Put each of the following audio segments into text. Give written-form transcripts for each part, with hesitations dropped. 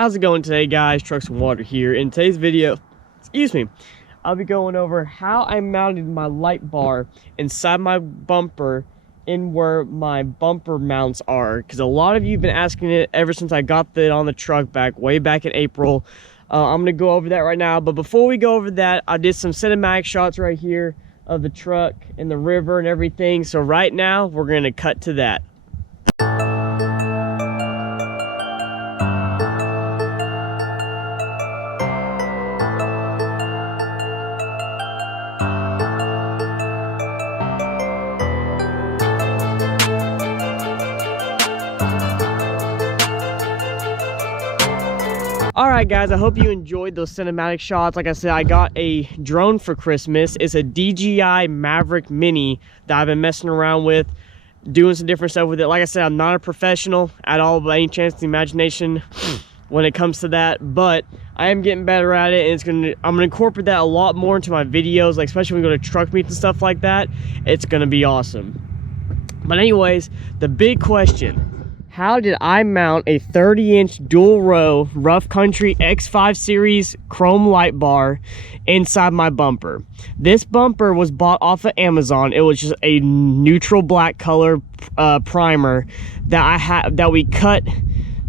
How's it going today, guys? Trucks and Water here. In today's video, I'll be going over how I mounted my light bar inside my bumper in where my bumper mounts are, because a lot of you have been asking it ever since I got it on the truck way back in April. I'm gonna go over that right now, but before we go over that, I did some cinematic shots right here of the truck and the river and everything. So right now we're gonna cut to that. Alright guys, I hope you enjoyed those cinematic shots. Like I said, I got a drone for Christmas. It's a DJI Maverick Mini that I've been messing around with, doing some different stuff with it. Like I said, I'm not a professional at all by any chance of the imagination when it comes to that, but I am getting better at it, and I'm gonna incorporate that a lot more into my videos, like especially when we go to truck meets and stuff like that. It's gonna be awesome. But anyways, the big question: how did I mount a 30-inch dual row Rough Country X5 series chrome light bar inside my bumper? This bumper was bought off of Amazon. It was just a neutral black color primer that we cut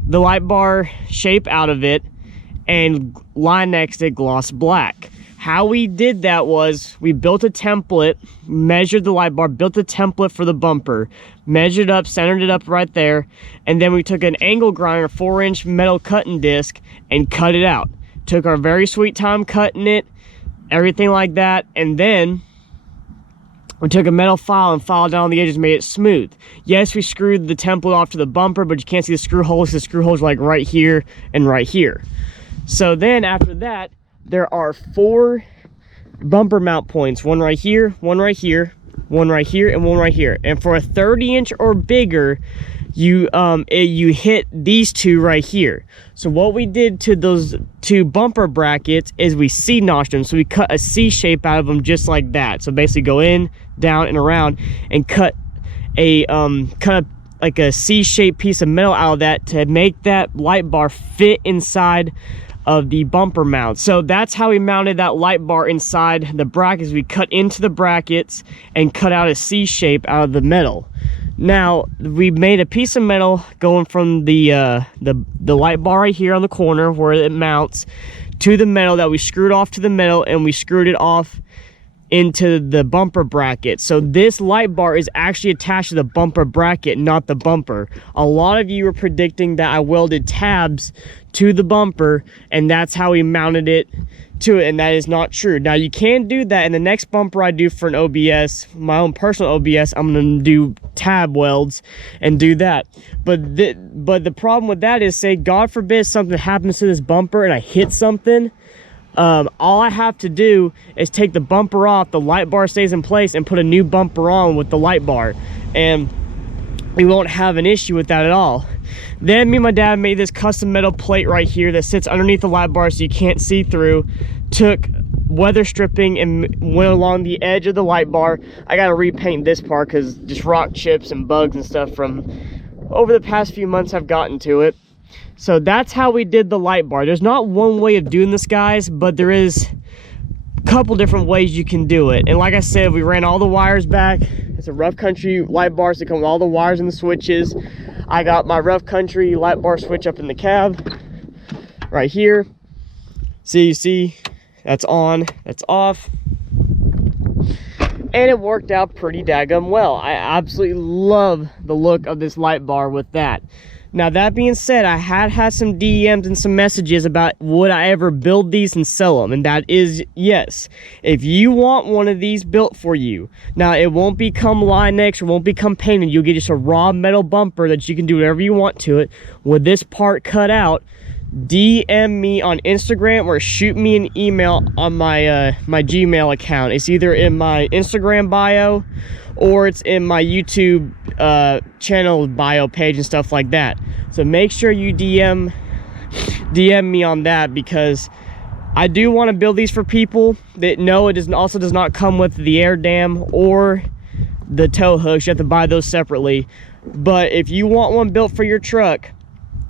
the light bar shape out of it and line next it gloss black. How we did that was we built a template, measured the light bar, built a template for the bumper, measured up, centered it up right there, and then we took an angle grinder, 4-inch metal cutting disc, and cut it out. Took our very sweet time cutting it, everything like that, and then we took a metal file and filed down the edges, made it smooth. Yes, we screwed the template off to the bumper, but you can't see the screw holes. The screw holes are like right here and right here. So then after that, there are 4 bumper mount points, one right here, one right here, one right here, and one right here. And for a 30-inch or bigger, you hit these 2 right here. So what we did to those 2 bumper brackets is we C-notched them. So we cut a C shape out of them just like that. So basically go in, down, and around, and cut a like a C-shaped piece of metal out of that to make that light bar fit inside of the bumper mount. So that's how we mounted that light bar inside the brackets. We cut into the brackets and cut out a C shape out of the metal. Now we made a piece of metal going from the light bar right here on the corner where it mounts to the metal that we screwed off to the metal, and we screwed it off into the bumper bracket. So this light bar is actually attached to the bumper bracket, not the bumper. A lot of you were predicting that I welded tabs to the bumper and that's how we mounted it to it, and that is not true. Now you can do that in the next bumper I do for an OBS, my own personal OBS. I'm gonna do tab welds and do that. But the problem with that is, say God forbid something happens to this bumper and I hit something, all I have to do is take the bumper off, the light bar stays in place, and put a new bumper on with the light bar, and we won't have an issue with that at all. Then me and my dad made this custom metal plate right here that sits underneath the light bar so you can't see through. Took weather stripping and went along the edge of the light bar. I gotta repaint this part because just rock chips and bugs and stuff from over the past few months have gotten to it. So that's how we did the light bar. There's not one way of doing this, guys, but there is a couple different ways you can do it. And like I said, we ran all the wires back. It's a Rough Country light bar, so it comes with all the wires and the switches. I got my Rough Country light bar switch up in the cab right here. See, you see, that's on, that's off. And it worked out pretty daggum well. I absolutely love the look of this light bar with that. Now that being said, I had some DMs and some messages about would I ever build these and sell them, and that is yes. If you want one of these built for you, now it won't become Line-X or won't become painted. You'll get just a raw metal bumper that you can do whatever you want to it. With this part cut out, DM me on Instagram or shoot me an email on my my Gmail account. It's either in my Instagram bio or it's in my YouTube channel bio page and stuff like that. So make sure you DM me on that, because I do want to build these for people that know it also does not come with the air dam or the tow hooks. You have to buy those separately. But if you want one built for your truck,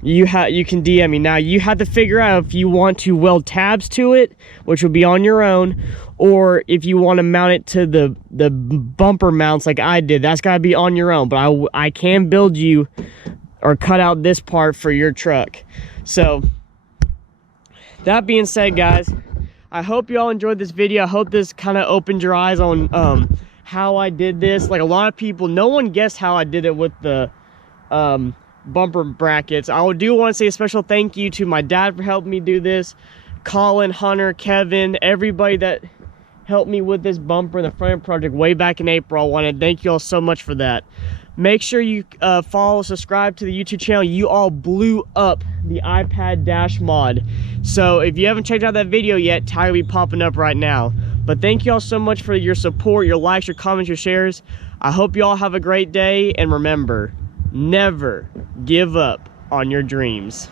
you can DM me. Now you have to figure out if you want to weld tabs to it, which will be on your own, or if you want to mount it to the bumper mounts like I did. That's got to be on your own, but I can build you or cut out this part for your truck. So that being said, guys, I hope you all enjoyed this video. I hope this kind of opened your eyes on how I did this. Like, a lot of people, no one guessed how I did it with the bumper brackets. I do want to say a special thank you to my dad for helping me do this, Colin, Hunter, Kevin, everybody that helped me with this bumper and the front end project way back in April. I want to thank you all so much for that. Make sure you follow, subscribe to the YouTube channel. You all blew up the iPad dash mod. So if you haven't checked out that video yet, tag will be popping up right now. But thank you all so much for your support, your likes, your comments, your shares. I hope you all have a great day, and remember, never give up on your dreams.